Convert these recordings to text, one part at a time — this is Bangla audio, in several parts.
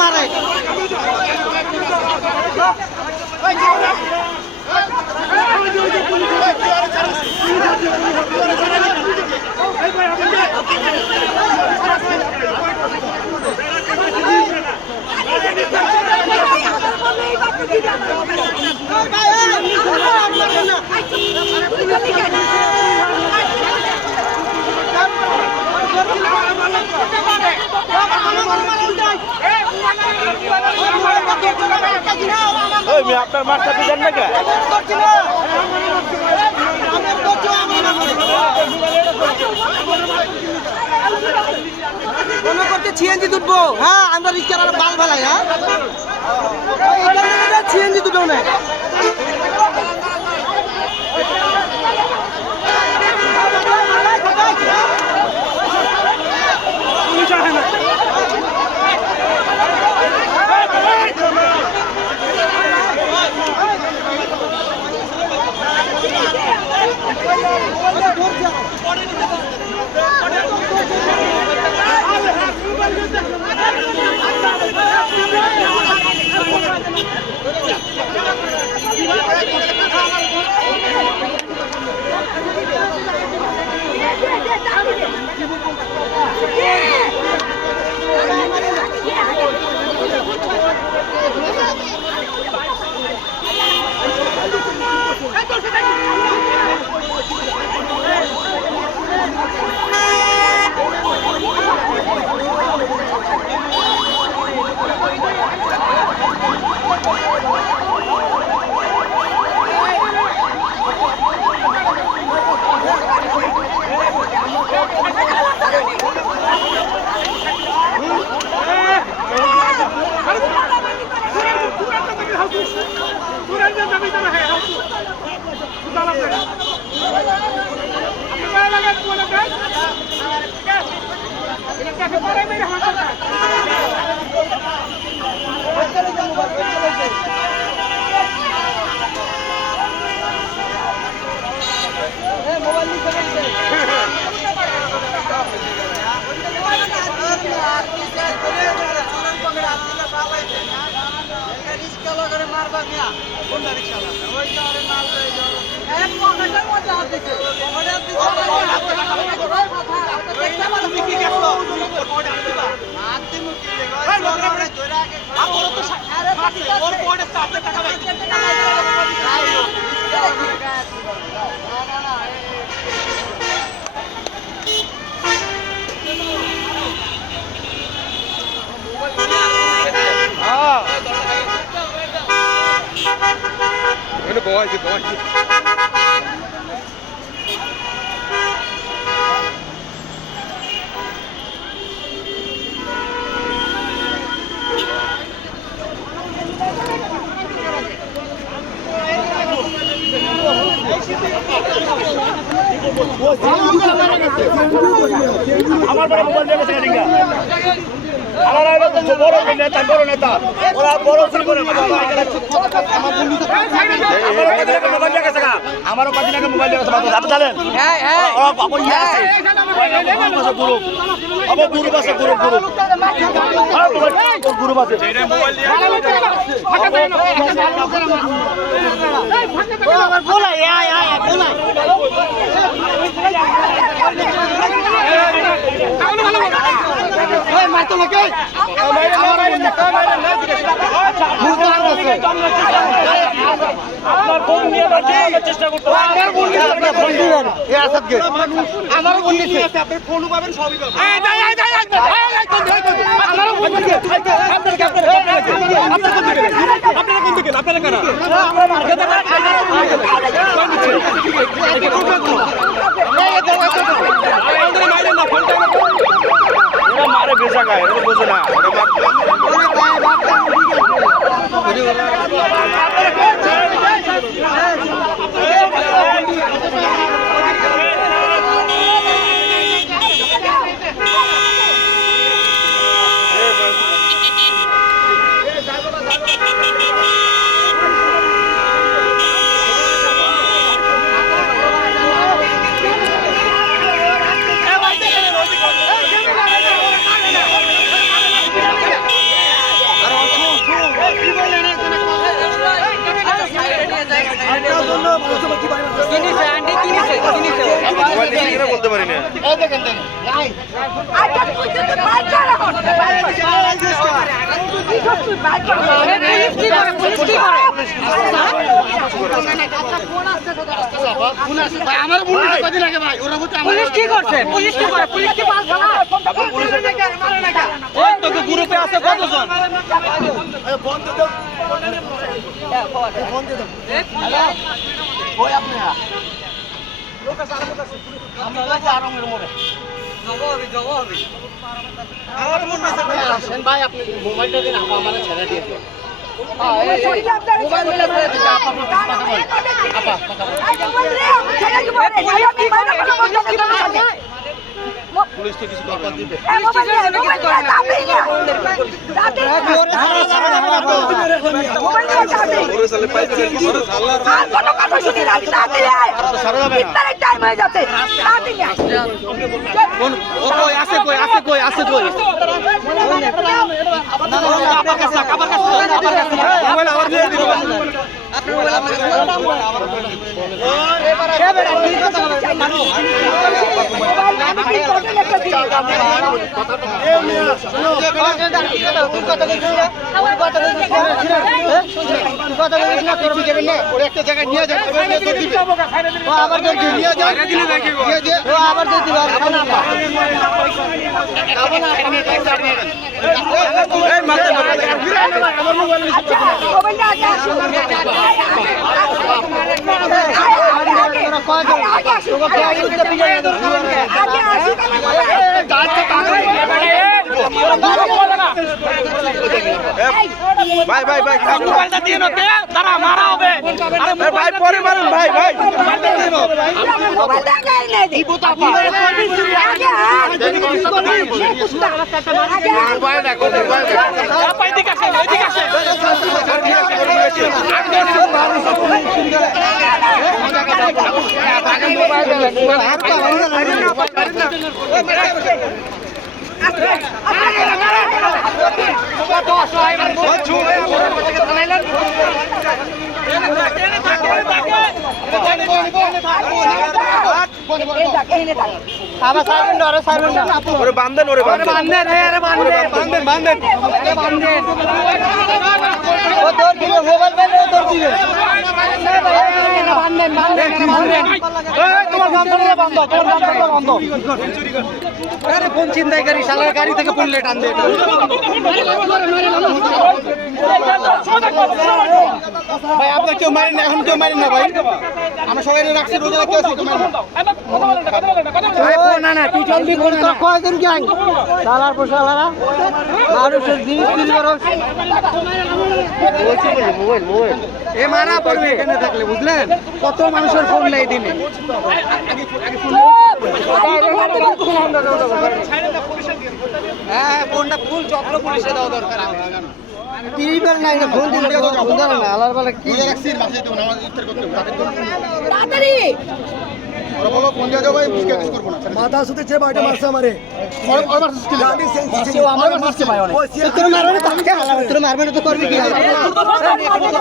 মারে আপনার মাঠটা দিলেন না কে মনে করতে সিএনজি দুটবো হ্যাঁ আমরা রিক্সার বাল ভালাই হ্যাঁ সিএনজি দুটো না আমার বড় মোবাইল দিয়ে গেছে গাড়িটা আমার আগে তো বড় নেতা ওরা বড় শুরু করে মোবাইল দিয়ে গেছে আমারও কাছে নাকি মোবাইল দিয়ে গেছে আপনি জানেন হ্যাঁ হ্যাঁ বাবা ইয়া আছে গ্রুপ আবার গ্রুপ আছে গ্রুপ আছে এইটা মোবাইল দিয়ে ফাঁকা যায় না আবার বলা বলা এই মারতো নাকি আপনার ফোন নিয়ে চেষ্টা করতে আমার ফোন দিবেন এই আসাদকে আমার ফোন নিছে আপনি ফোনও পাবেন সবই পাবেন আমারও ফোন দিছে আপনারা কোন দিকে আপনারা কারা আমরা মার্কেটে মারে বেচা গায় এটা বোঝে না বলতে পারি না। গ্রুপে আছে কতজন? ভাই আপনি মোবাইলটা দিন আমার ছেড়ে দিয়ে দিন। পুলিশ তো কিছু করবে না। একটা জায়গায় নিয়ে যান ভাই ভাই ভাই মোবাইলটা দিয়ে নতে তারা মারা হবে। আরে ভাই পরে মারুন ভাই ভাই ওরে বান্ধেন ওরে বান্ধেন কোন চিন্তাকারী শালার গাড়ি থেকে পড়লে টান দিয়ে ভাই আপনার কেউ মারেন না, এখন কেউ মারেন না ভাই। আমরা সবাই রাখছি রোজা রাখতে আছি তো মারেন না। কয়জন গ্যাং শালার পোশালারা মানুষের জিনিস চুরি করো এ মারা পড়বে এখানে থাকলে বুঝলেন কত মানুষের ফোন নেই দিনে হ্যাঁ ফোনটা ফুল চক্র পুলিশে দেওয়া দরকার টিভির নাই না ফোন দিলে বুঝলেন না আলার বেলা কি রোজা রাখছি মাসে তো আমাদের ইফতার করতে হবে। তাড়াতাড়ি ওরা বলো ফোন দিয়ে যাও ভাই, বুঝকে কিছু করবো না। মাথা সুতেছে বাড়িতে মারছে আমারে ওর মারছিস কি লাগা? সেও আমারে মারছে ভাই অনেক তোর মারবে না তাকে হালাবে তোর মারবে না তো করবে কি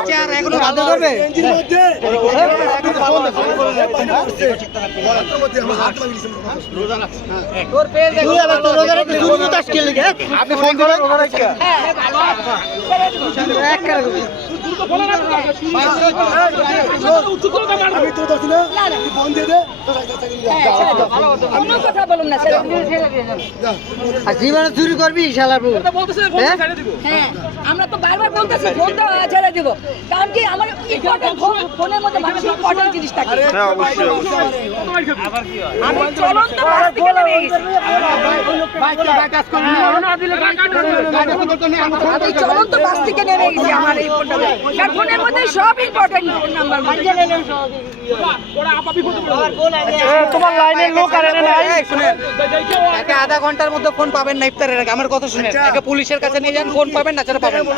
চেয়ার এগুলো বাধ্য করবে এনজির মধ্যে তোর পেজ দেখো তোর রোজা রাখলে দুধ মুতাস কে লাগে আপনি ফোন করেন এক করে আমি তো দছি না তুই ফোন দিয়ে দে কোনো কথা বলুন না স্যার আর জীবনে চুরি করবি শালার বউ হ্যাঁ আমরা তো বারবার বলতেছি ফোন তো ছেড়ে দিব কারণ কি আমার ইম্পর্টেন্ট ফোনের মধ্যে মানুষের ইম্পর্টেন্ট জিনিস থাকে হ্যাঁ অবশ্যই অবশ্যই আমি চলন্ত বাস থেকে নেমে গেছি আমি চলন্ত বাস থেকে নেমে গেছি আমার এই ফোনটা কারণ ফোনের মধ্যে সব ইম্পর্টেন্ট নাম্বার তোমার লাইনের লোক আর এনে নাই শুনেন একে আধা ঘন্টার মধ্যে ফোন পাবেন না ইফতারের আগে আমার কথা শুনেন একে পুলিশের কাছে নিয়ে যান ফোন পাবেন না ছাড়া পাবেন না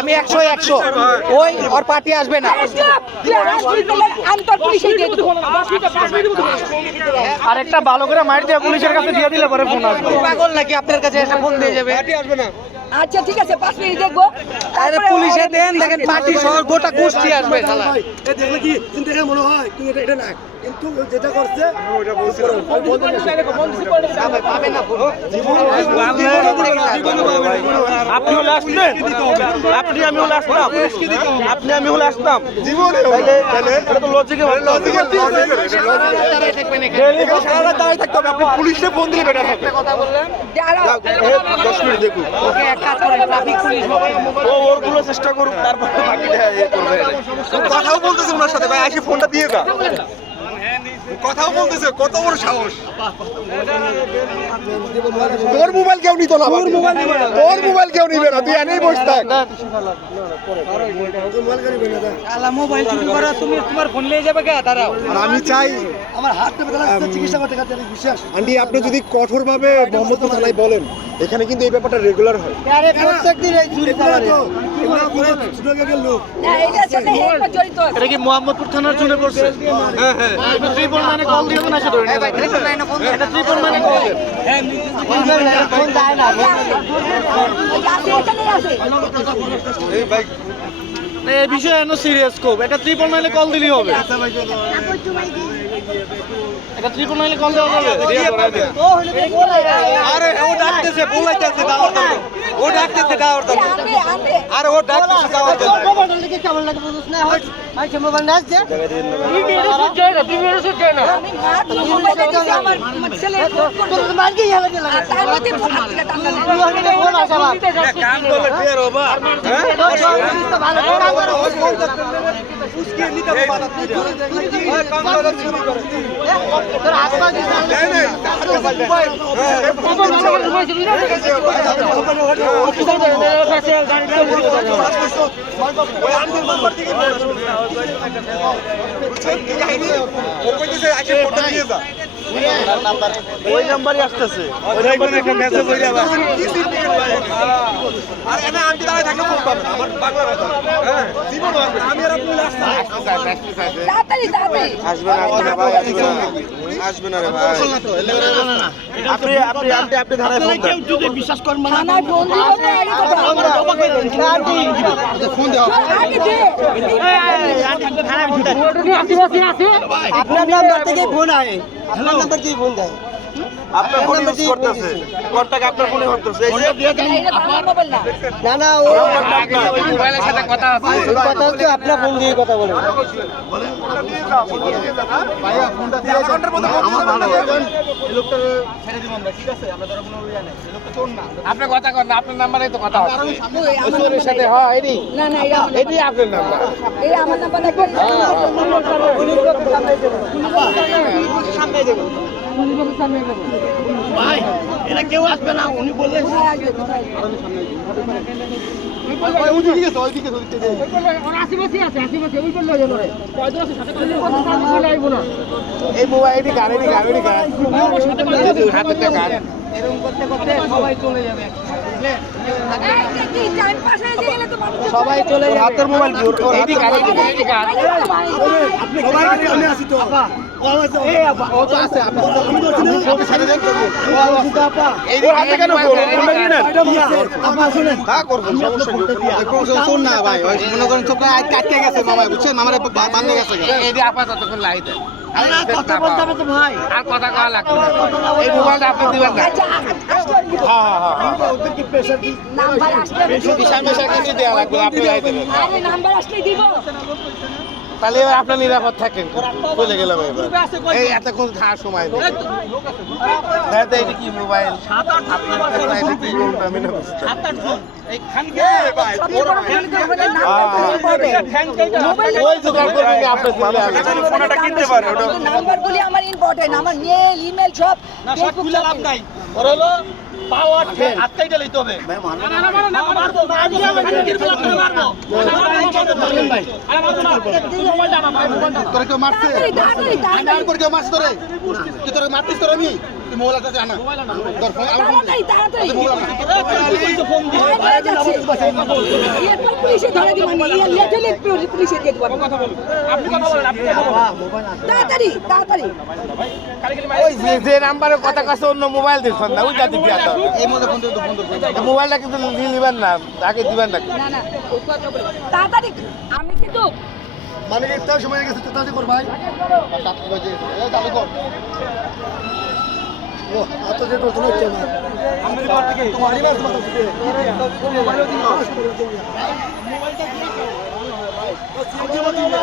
আমি 100 ওই আর পার্টি আসবে না আমি তোর পুলিশে দিয়ে দেবো আরেকটা ভালো করে মার দিয়ে পুলিশের কাছে দিয়ে দিলে পরে ফোন আসবে পাগল নাকি আপনার কাছে এসে ফোন দিয়ে যাবে পার্টি আসবে না আচ্ছা ঠিক আছে 5 মিনিট দেখবো আরে পুলিশে দেন, দেখেন মাটি শহর গোটা গোষ্ঠী আসবে শালা। ভাই এ দেখলে কি চিন্তা করে মনে হয় কিন্তু এটা না, কিন্তু যেটা করছে পাবেন না ফোন। আপনি হলে আসতেন, আপনি আমি হলে আসতাম, আপনি আমি হলে আসতাম এটা তো লজিকে পুলিশে ফোন দিলে বেটার হবে। কথা বললেন দাঁড়াও 10 মিনিট দেখুন, ওকে এক কাজ করেন, ট্রাফিক পুলিশ ও ওরগুলো চেষ্টা করুক, তারপরে বাকিটা ইয়ে করবে। কথাও বলতেছে ওনার সাথে, ভাই আসি ফোনটা দিয়ে যা। কথাও বলতেছে, কত বড় সাহস। তোর মোবাইল কেউ নিত না, তোর মোবাইল কেউ নিবে না, তুই এনেই বসে থাক। শালা মোবাইল চুরি করা, তুমি তোমার ফোন নিয়ে যাবে কে? দাঁড়াও। আর আমি চাই আমার হাতটা ব্যথা লাগছে চিকিৎসা করতে করতে আমি বিশ্বাস আন্টি, আপনি যদি কঠোরভাবে মোহাম্মদপুর থানায় বলেন, এখানে কিন্তু এই ব্যাপারটা রেগুলার হয়। প্রত্যেকদিন এই চুরি করে তো এগুলো পুরো ছোট গেল লোক না এটার সাথে হেলমেট জড়িত আছে এটা কি মোহাম্মদপুর থানার জন্য পড়ছে? হ্যাঁ হ্যাঁ, এটা ট্রিপল মানে কল দিয়ে না সেটা। এই ভাই ট্রিপল লাইনে ফোন দেন। এটা ট্রিপল মানে কল দেন। ফোন যায় না ওই আছে এখানে আছে এই বিষয়ে এনো সিরিয়াস খুব, এটা ট্রিপল মানে কল দিলেই হবে। এটা ট্রিপল মানে কল দেওয়া যাবে। আরে ও ডাকতেছে, বলাইতেছে দাওয়ার জন্য, ও ডাকতেছে দাওয়ার জন্য, আনবে আনবে আরে ও ডাকতেছে দাওয়ার জন্য। আমি মার মোবাইল দেখছি আমার ছেলে ফোন করতে মার কি হবে না তার মধ্যে হাত থেকে টাকা নেই কাম করলে ফের ওবা, ওই নাম্বারই আসতেছে। তাড়াতাড়ি তাড়াতাড়ি আপনি আপনি আপনি আপনি ধারায় ফোন দেন। থানায় ফোন দিও আগে দে আপনার নাম্বার থেকে ফোন আয়, আপনার নাম্বার থেকে ফোন দেয়। আপনার ফোন ইউজ করতেছে, কন্টাক্ট আপনার ফোনে করতেছে। এই যে এটা আমার মোবাইল না না না ও মোবাইলের সাথে কথা আছে। কথা হচ্ছে আপনার ফোন দিয়ে কথা বলেন। আপনি কথা করেন না, আপনার নাম্বারে তো কথা আছে। ওর সাথে হয় এডি। না না এটা এডি আপনার নাম্বার। এটা আমার নাম্বার নাকি সামনে দেব ভাই এটা কেউ আসবে না, উনি বললেন এই মোবাইলটি গাড়ি হাতে গাড়ি এরকম করতে করতে সবাই চলে যাবে। কি টাইম পাস হয়ে গেলে তো মানুষ সবাই চলে যাবে। হাতের মোবাইল কি? ওর এডি গাড়ি আপনি সবাই আমি আসি তো আপা ও তো আছে আপা আমি বলছি না ওকে সাথে দেন করব ও আসি তো আপা ওর হাতে কেন ফোন? ফোনটা নিয়ে নেন। আপা শুনেন হ্যাঁ করবেন, সমস্যা নেই। শোন না ভাই, ওই মনে করেন চোখে কাটতে গেছে মামা, বুঝছেন আমারে বান্ধে গেছে। এডি আপাতত কোন লাই দেন। কথা বলতে হবে তো ভাই। আর কথা কওয়া লাগবে না। এই মোবাইলটা আপনি দিবেন না। আচ্ছা ওদেরকে প্রেসার দিই নাম্বার আসলে দিশা মিশা কিছু দেওয়া লাগবে, আপনি লাই দেবেন। আরে নাম্বার আসলে দিব তাহলে এবার আপনার নিরাপদ থাকেন। চলে গেলাম এবার। এই এতক্ষণ থাকার সময় নেই। দাদা এটা কি মোবাইল? আপনার কাছে এটা কি কোনটা আমি না বুঝতে। ওই জোগাড় করবেন আপনি দিলে আমি। ফোনটা কিনতে পারে ওটা। নাম্বারগুলি আমার ইম্পর্টেন্ট, আমার মেল ইমেল সব ফেসবুক লাভ নাই তোরা কেউ মারছে? তাড়াতাড়ি, তাড়াতাড়ি, তাড়াতাড়ি। কেউ মারছে তোরে? তুই তোরে মারতিস তোরে আমি? মোবাইল আছে আনা তাড়াতাড়ি তাড়াতাড়ি হয়ে যাচ্ছে। এরপর পুলিশে ধরে দিবেন, লেটে লেট পুলিশে দিয়ে দিবেন। তাড়াতাড়ি তাড়াতাড়ি ওই যে নাম্বারের কথা কাছে অন্য মোবাইল দিচ্ছেন না ওইটা দিবি এত এই মধ্যে ফোন দিয়ে ফোন করবো মোবাইলটা কিন্তু নিবেন না তাকে দিবেন না না না তাড়াতাড়ি আমি কিন্তু মানে ইফতার সময় হয়ে গেছে, তাড়াতাড়ি কর ভাই। চালু কর ও এত যে তোর হচ্ছে না তোমারই মাছ মাথা থেকে মোবাইল